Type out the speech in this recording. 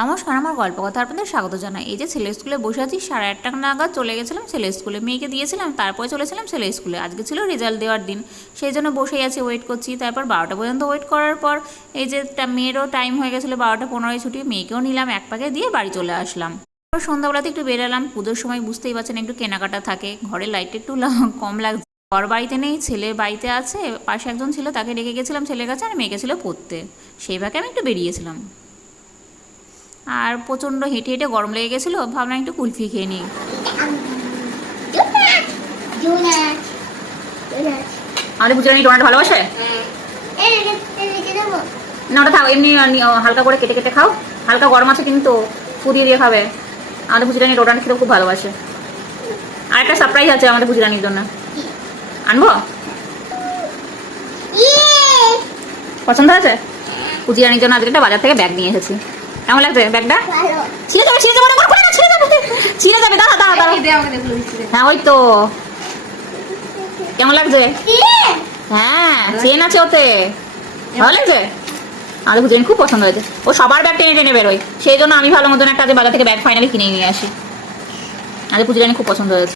নমস্কার, আমার গল্প কথা আপনাদের স্বাগত জানাই। এই যে ছেলে স্কুলে বসে আছি, 8:30 নাগাদ চলে গেছিলাম ছেলে স্কুলে, মেয়েকে দিয়েছিলাম, তারপরে চলেছিলাম ছেলে স্কুলে। আজকে ছিল রেজাল্ট দেওয়ার দিন, সেই জন্য বসেই আছি, ওয়েট করছি। তারপর 12টা পর্যন্ত ওয়েট করার পর এই যে মেয়েরও টাইম হয়ে গেছিলো, 12:15 ছুটি, মেয়েকেও নিলাম, এক পাকে দিয়ে বাড়ি চলে আসলাম। তারপর সন্ধ্যাবেলাতে একটু বেরোলাম, পুজোর সময় বুঝতেই পারছেন একটু কেনাকাটা থাকে, ঘরের লাইটটা একটু কম লাগছে। ঘর বাড়িতে নেই, ছেলে বাড়িতে আছে, পাশে একজন ছিল, তাকে রেখে গেছিলাম ছেলের কাছে, আর মেয়েকে ছিল পড়তে, সেই ভাগে আমি একটু বেরিয়েছিলাম। আর প্রচণ্ড হেঁটে হেঁটে গরম লেগে গেছিলো, ভাবলাম একটু কুলফি খেয়ে নিই। আমাদের বুঝলাম ডোনাট ভালোবাসে না, ওটা খাও এমনি হালকা করে কেটে কেটে খাও, হালকা গরম আছে কিন্তু পুড়িয়ে দিয়ে খাবে। আমাদের বুঝলানি ডোনাট খেতে খুব ভালোবাসে। আর একটা সারপ্রাইজ আছে আমাদের বুঝলানির জন্য, আনবো? পছন্দ হয়েছে? পুজিরানির জন্য আজকে একটা বাজার থেকে ব্যাগ নিয়ে এসেছি। কেমন লাগছে ব্যাগটা? ছিঁড়ে যাবে, ছিঁড়ে যাবে, ছিঁড়ে যাবে, দাঁড়া দাঁড়া দাঁড়া। হ্যাঁ ওই তো, কেমন লাগছে? হ্যাঁ চেন আছে ওতে, ভালো লাগছে। আমাদের পুজিরানি খুব পছন্দ হয়েছে, ও সবার ব্যাগ টেনে টেনে বেরোয়, সেই জন্য আমি ভালো মতন একটা বাজার থেকে ব্যাগ ফাইনালি কিনে নিয়ে আসি। আমাদের পুজিরানি খুব পছন্দ হয়েছে।